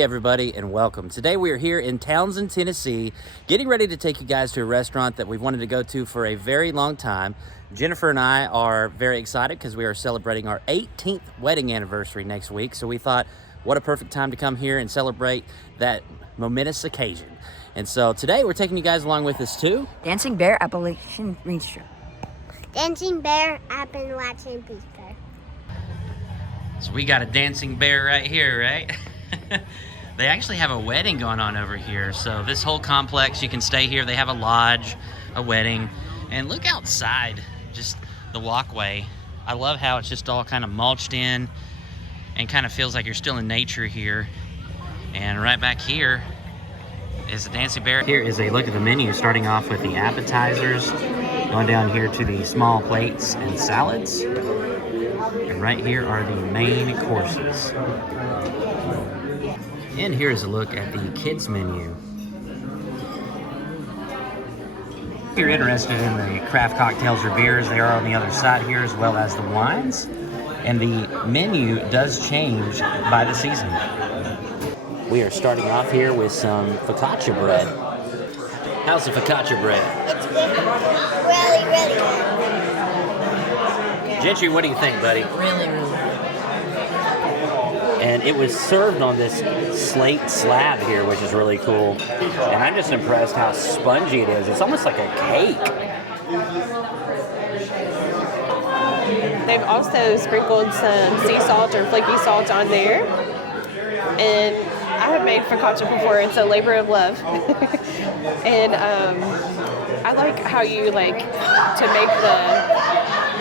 Hey everybody, and welcome. Today we are here in Townsend, Tennessee, getting ready to take you guys to a restaurant that we've wanted to go to for a very long time. Jennifer and I are very excited because we are celebrating our 18th wedding anniversary next week. So we thought, what a perfect time to come here and celebrate that momentous occasion. And so today we're taking you guys along with us to Dancing Bear Appalachian Bistro. Dancing Bear Appalachian Bistro. So we got a dancing bear right here, right? They actually have a wedding going on over here. So this whole complex, you can stay here. They have a lodge, a wedding, and look outside, just the walkway. I love how it's just all kind of mulched in and kind of feels like you're still in nature here. And right back here is the dancing bear. Here is a look at the menu, starting off with the appetizers, going down here to the small plates and salads. And right here are the main courses. And here is a look at the kids menu. If you're interested in the craft cocktails or beers, they are on the other side here, as well as the wines. And the menu does change by the season. We are starting off here with some focaccia bread. How's the focaccia bread? It's good. Really, really good. Gentry, what do you think, buddy? Really good. And it was served on this slate slab here, which is really cool. And I'm just impressed how spongy it is. It's almost like a cake. They've also sprinkled some sea salt or flaky salt on there. And I have made focaccia before. It's a labor of love. And I like how you to make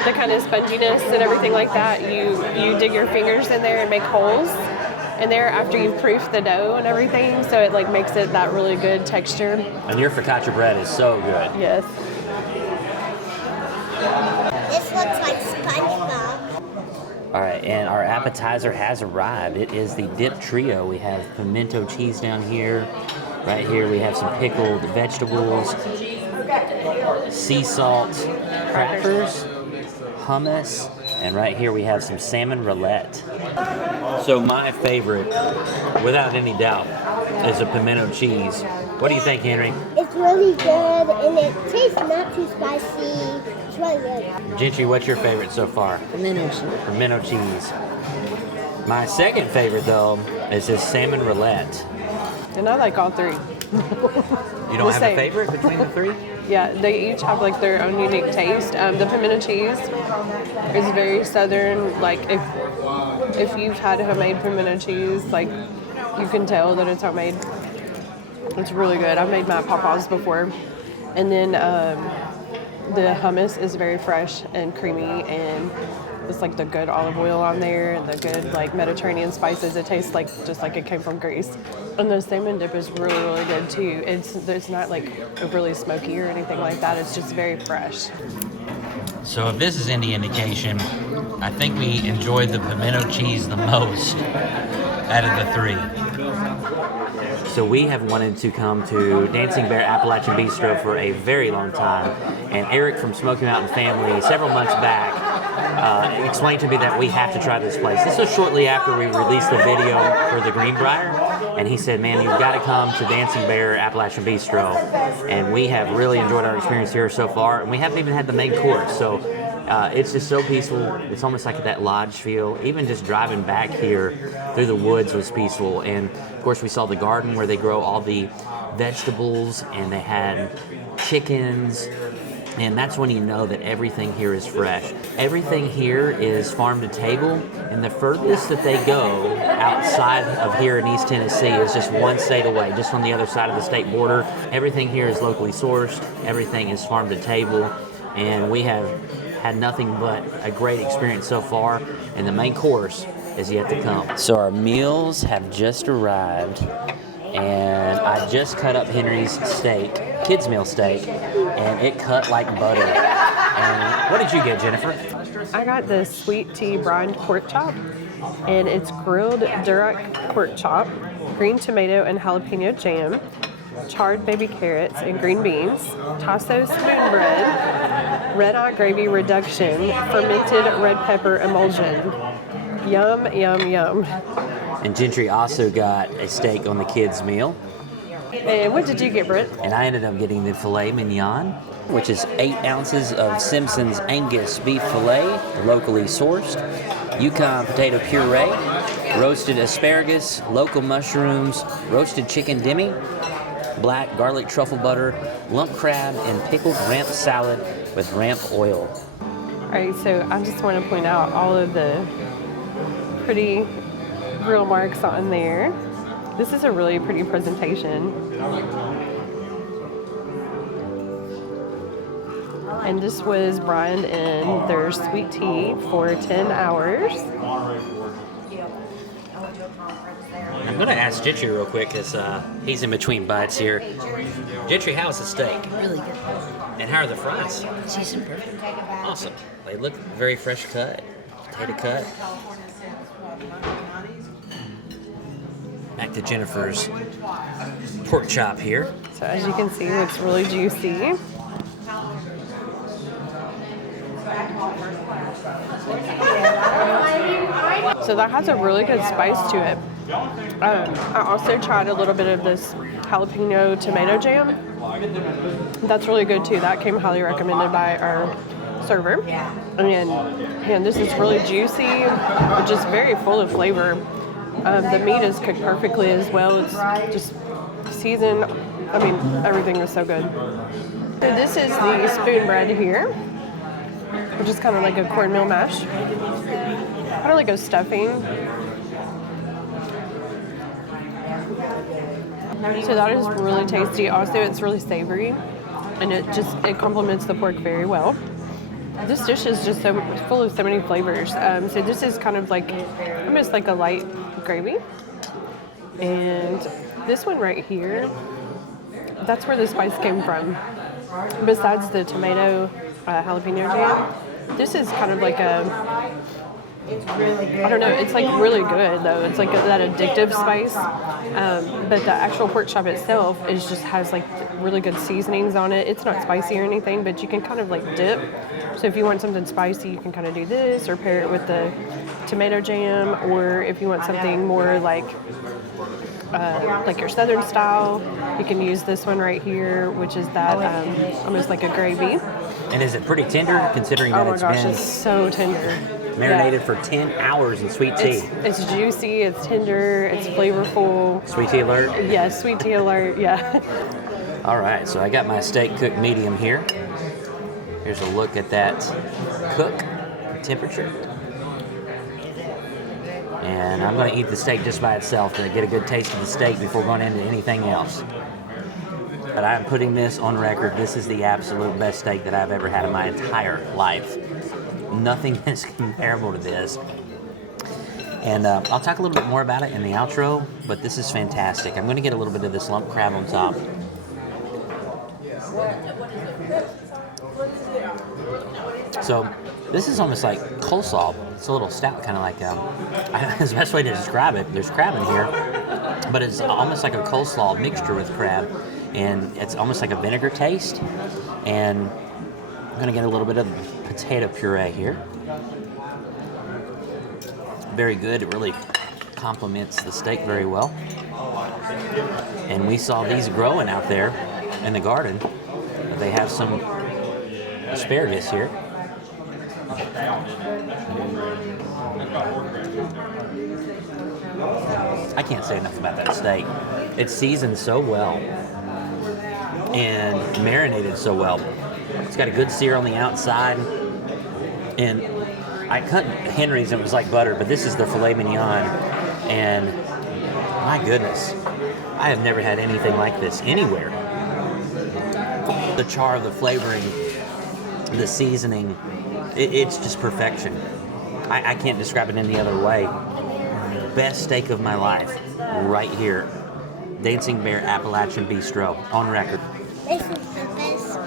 the kind of sponginess and everything like that. You dig your fingers in there and make holes in there after you've proofed the dough and everything. So it makes it that really good texture. And your focaccia bread is so good. Yes. This looks like SpongeBob. All right, and our appetizer has arrived. It is the dip trio. We have pimento cheese down here. Right here we have some pickled vegetables, sea salt crackers, hummus, and right here we have some salmon roulette. So my favorite, without any doubt, is a pimento cheese. What do you think, Henry? It's really good and it tastes not too spicy. It's really good. Gentry, what's your favorite so far? Pimento cheese. Pimento cheese. My second favorite, though, is this salmon roulette. And I like all three. You don't have a favorite between the three? Yeah, they each have their own unique taste. The pimento cheese is very southern. If you've had homemade pimento cheese, you can tell that it's homemade. It's really good. I've made my pawpaws before. And then the hummus is very fresh and creamy, and it's the good olive oil on there and the good Mediterranean spices. It tastes just like it came from Greece. And the salmon dip is really, really good too. It's not overly smoky or anything like that. It's just very fresh. So if this is any indication, I think we enjoyed the pimento cheese the most out of the three. So we have wanted to come to Dancing Bear Appalachian Bistro for a very long time. And Eric from Smoky Mountain Family, several months back, explained to me that we have to try this place. This was shortly after we released the video for the Greenbrier. And he said, man, you've got to come to Dancing Bear Appalachian Bistro. And we have really enjoyed our experience here so far. And we haven't even had the main course. So it's just so peaceful. It's almost like that lodge feel. Even just driving back here through the woods was peaceful. And of course, we saw the garden where they grow all the vegetables, and they had chickens. And that's when you know that everything here is fresh. Everything here is farm to table, and the furthest that they go outside of here in East Tennessee is just one state away, just on the other side of the state border. Everything here is locally sourced. Everything is farm to table, and we have had nothing but a great experience so far, and the main course is yet to come. So our meals have just arrived, and I just cut up Henry's steak, kids meal steak, and it cut like butter. And what did you get, Jennifer? I got the sweet tea brined pork chop, and it's grilled Duroc pork chop, green tomato and jalapeno jam, charred baby carrots and green beans, tasso spoon bread, red eye gravy reduction, fermented red pepper emulsion. Yum, yum, yum. And Gentry also got a steak on the kids' meal. And what did you get, Britt? And I ended up getting the filet mignon, which is 8 ounces of Simpson's Angus beef filet, locally sourced, Yukon potato puree, roasted asparagus, local mushrooms, roasted chicken demi, black garlic truffle butter, lump crab, and pickled ramp salad with ramp oil. All right, so I just want to point out all of the pretty grill marks on there. This is a really pretty presentation. And this was brined in their sweet tea for 10 hours. I'm going to ask Gentry real quick because he's in between bites here. Gentry, how's the steak? Really good. And how are the fries? Seasoned perfect. Awesome. They look very fresh cut, potato cut. Back to Jennifer's pork chop here. So as you can see, it's really juicy. So that has a really good spice to it. I also tried a little bit of this jalapeno tomato jam. That's really good too. That came highly recommended by our server. And this is really juicy, just very full of flavor. The meat is cooked perfectly as well. It's just seasoned. I mean, everything is so good. So this is the spoon bread here, which is kind of like a cornmeal mash. Kind of like a stuffing. So that is really tasty. Also, it's really savory, and it complements the pork very well. This dish is just so full of so many flavors. So this is kind of like almost like a light gravy. And this one right here, that's where the spice came from. Besides the tomato jalapeno jam, this is kind of like a, I don't know, it's like really good though. It's like that addictive spice. But the actual pork chop itself has like really good seasonings on it. It's not spicy or anything, but you can kind of like dip. So if you want something spicy, you can kind of do this or pair it with the tomato jam, or if you want something more like your southern style, you can use this one right here, which is that almost like a gravy. And is it pretty tender considering that it's been it's so tender. marinated for 10 hours in sweet tea? It's juicy, it's tender, it's flavorful. Sweet tea alert? Yeah, sweet tea alert, yeah. All right, so I got my steak cooked medium here. Here's a look at that cook temperature. And I'm going to eat the steak just by itself to get a good taste of the steak before going into anything else. But I'm putting this on record. This is the absolute best steak that I've ever had in my entire life. Nothing is comparable to this. And I'll talk a little bit more about it in the outro, but this is fantastic. I'm going to get a little bit of this lump crab on top. So this is almost like coleslaw. It's a little stout, kind of like, that's the best way to describe it. There's crab in here, but it's almost like a coleslaw mixture with crab, and it's almost like a vinegar taste. And I'm going to get a little bit of potato puree here. Very good. It really complements the steak very well. And we saw these growing out there in the garden. They have some asparagus here. I can't say enough about that steak. It's seasoned so well and marinated so well. It's got a good sear on the outside, and I cut Henry's and it was like butter, but this is the filet mignon, and my goodness, I have never had anything like this anywhere. The char, the flavoring, the seasoning, it's just perfection. I can't describe it any other way. Best steak of my life, right here. Dancing Bear Appalachian Bistro, on record. This is the best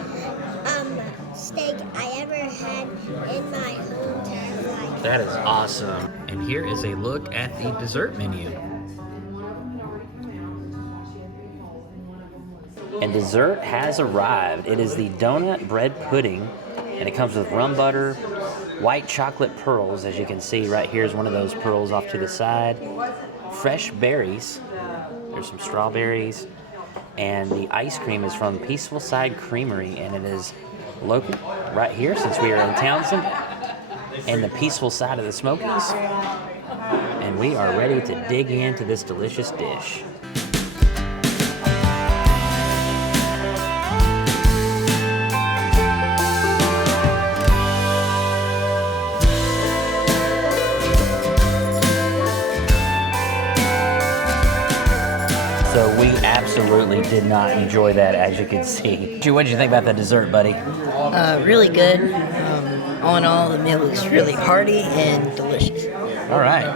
steak I ever had in my whole entire life. That is awesome. And here is a look at the dessert menu. And dessert has arrived. It is the donut bread pudding, and it comes with rum butter, white chocolate pearls. As you can see right here is one of those pearls off to the side. fresh berries. There's some strawberries. And the ice cream is from Peaceful Side Creamery, and it is local right here since we are in Townsend and the peaceful side of the Smokies. And we are ready to dig into this delicious dish. So we absolutely did not enjoy that, as you can see. What did you think about the dessert, buddy? Really good. All in all, the meal is really hearty and delicious. All right.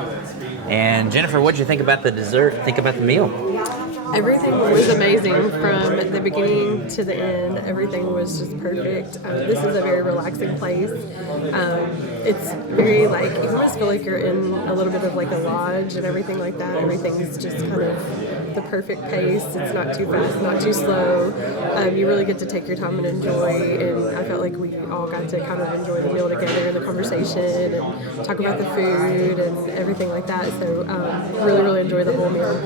And Jennifer, what did you think about the dessert? Think about the meal? Everything was amazing from the beginning to the end. Everything was just perfect. This is a very relaxing place. It's very like, you almost feel like you're in a little bit of like a lodge and everything like that. Everything's just kind of the perfect pace. It's not too fast, not too slow. You really get to take your time and enjoy. And I felt like we all got to kind of enjoy the meal together and the conversation and talk about the food and everything like that. So really, really enjoy the whole meal.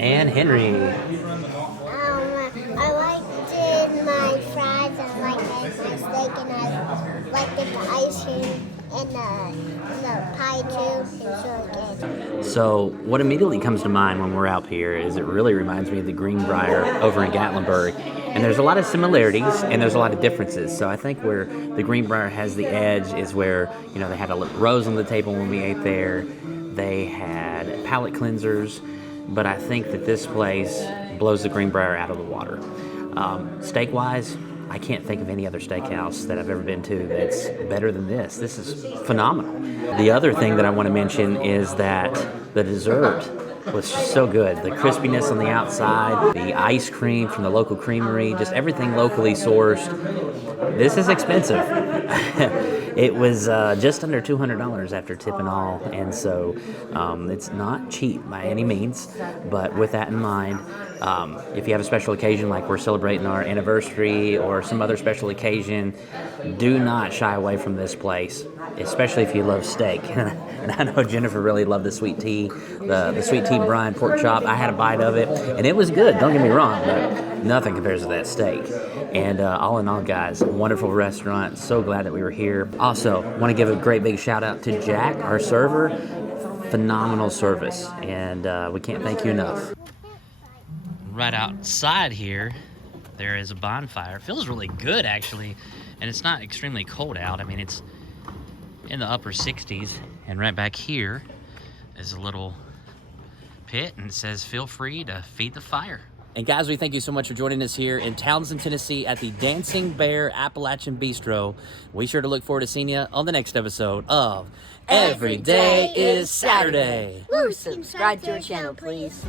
And Henry. I liked my fries, I liked my steak, and I liked the ice cream and the pie too. It's really good. So what immediately comes to mind when we're out here is it really reminds me of the Greenbrier over in Gatlinburg. And there's a lot of similarities and there's a lot of differences. So I think where the Greenbrier has the edge is where, you know, they had a rose on the table when we ate there. They had palate cleansers. But I think that this place blows the Greenbrier out of the water. Steak-wise, I can't think of any other steakhouse that I've ever been to that's better than this. This is phenomenal. The other thing that I want to mention is that the dessert was so good. The crispiness on the outside, the ice cream from the local creamery, just everything locally sourced. This is expensive. It was just under $200 after tip and all, and so it's not cheap by any means. But with that in mind, if you have a special occasion like we're celebrating our anniversary or some other special occasion, do not shy away from this place, especially if you love steak. And I know Jennifer really loved the sweet tea, the sweet tea brine pork chop. I had a bite of it, and it was good. Don't get me wrong, but nothing compares to that steak. And all in all, guys, wonderful restaurant. So glad that we were here. Also, want to give a great big shout out to Jack, our server. Phenomenal service, and we can't thank you enough. Right outside here, there is a bonfire. It feels really good, actually, and it's not extremely cold out. I mean, it's in the upper 60s, and right back here is a little pit, and it says, feel free to feed the fire. And guys, we thank you so much for joining us here in Townsend, Tennessee at the Dancing Bear Appalachian Bistro. We sure to look forward to seeing you on the next episode of Every Day is Saturday. Woo, subscribe to our channel, please.